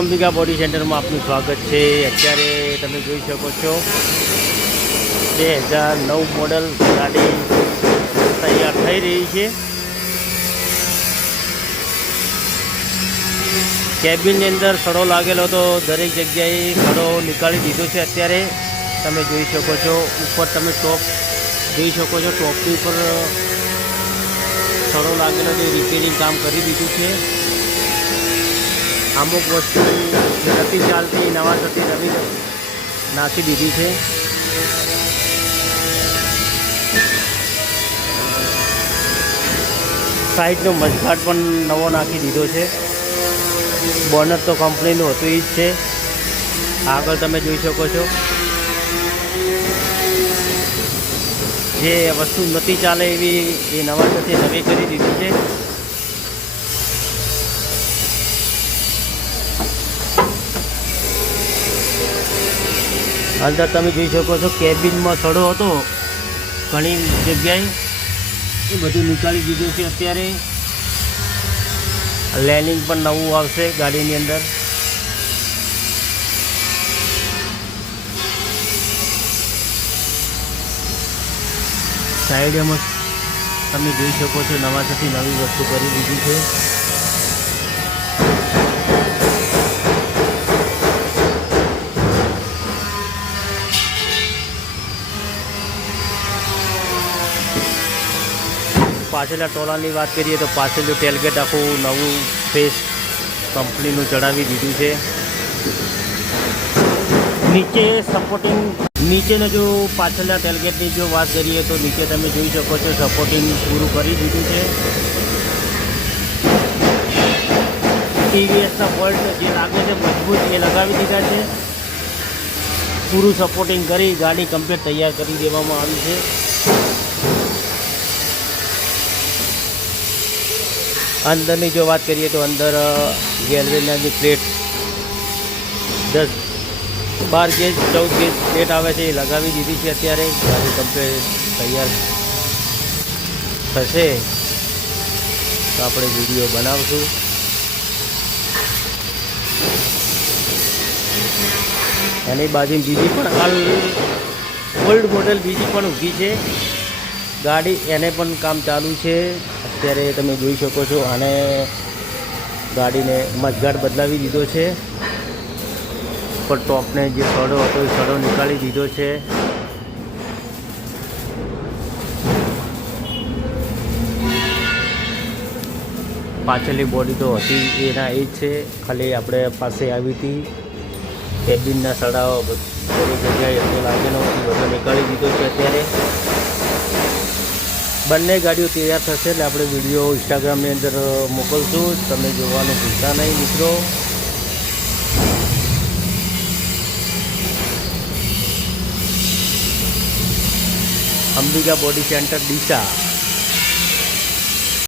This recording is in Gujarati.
અંબિકા બોડી સેન્ટરમાં આપનું સ્વાગત છે। અત્યારે તમે જોઈ શકો છો 2009 મોડલ ગાડી તૈયાર થઈ રહી છે। કેબિનની અંદર સડો લાગેલો હતો, દરેક જગ્યાએ સડો નીકાળી દીધો છે। અત્યારે તમે જોઈ શકો છો, ઉપર તમે ટોપ જોઈ શકો છો, ટોપની ઉપર સડો લાગેલો છે, રિપેરિંગ કામ કરી દીધું છે। અમુક વસ્તુ નથી ચાલતી, નવા થતી નવી નાખી દીધી છે। સાઈડનો મજઘાટ પણ નવો નાખી દીધો છે। બોનટ તો કંપનીનું હતું એ જ છે। આગળ તમે જોઈ શકો છો, જે વસ્તુ નથી ચાલે એવી એ નવા થતી નવી કરી દીધી છે। અંદર તમે જોઈ શકો છો, કેબિનમાં સડો હતો ઘણી જગ્યાએ, એ બધું નીકાળી દીધું છે। અત્યારે લેનિંગ પણ નવું આવશે ગાડીની અંદર। સાઈડમાં તમે જોઈ શકો છો, નવા થતી નવી વસ્તુ કરી દીધી છે। પાછળના ટોલાની વાત કરીએ તો પાછળનું ટેલગેટ આખું નવું ફેસ કંપનીનું ચડાવી દીધું છે। નીચે સપોર્ટિંગ, નીચેનો જો પાછળના ટેલગેટની જો વાત કરીએ તો નીચે તમે જોઈ શકો છો, સપોર્ટિંગ પૂરું કરી દીધું છે। ટીવીએસના બોલ્ટ જે લાગે છે મજબૂત એ લગાવી દીધા છે। પૂરું સપોર્ટિંગ કરી ગાડી કમ્પ્લીટ તૈયાર કરી દેવામાં આવી છે। અંદરની જો વાત કરીએ તો અંદર ગેલરીના જે પ્લેટ 10-12 ગેજ 14 ગેજ પ્લેટ આવે છે એ લગાવી દીધી છે। અત્યારે ગાડી કમ્પ્લીટ તૈયાર થશે તો આપણે વિડીયો બનાવશું। એની બાજુ બીજી પણ હાલ ઓલ્ડ મોડેલ બીજી પણ ઊભી છે ગાડી, એને પણ કામ ચાલુ છે। અત્યારે તમે જોઈ શકો છો, આને ગાડીને મજઘાટ બદલાવી દીધો છે, પર ટોપને જે સડો હતો એ સડો નીકાળી દીધો છે। પાછળની બોડી તો હતી એના એ જ છે, ખાલી આપણે પાસે આવી હતી કેબિનના સડાઓ બધી જગ્યાએ હતો લાગેલો, બધો નીકાળી દીધો છે। અત્યારે બંને ગાડીઓ તૈયાર થશે એટલે આપણે વિડીયો ઇન્સ્ટાગ્રામની અંદર મોકલશું, તમે જોવાનું ભૂલતા નહીં મિત્રો। Ambika body centre Deesa.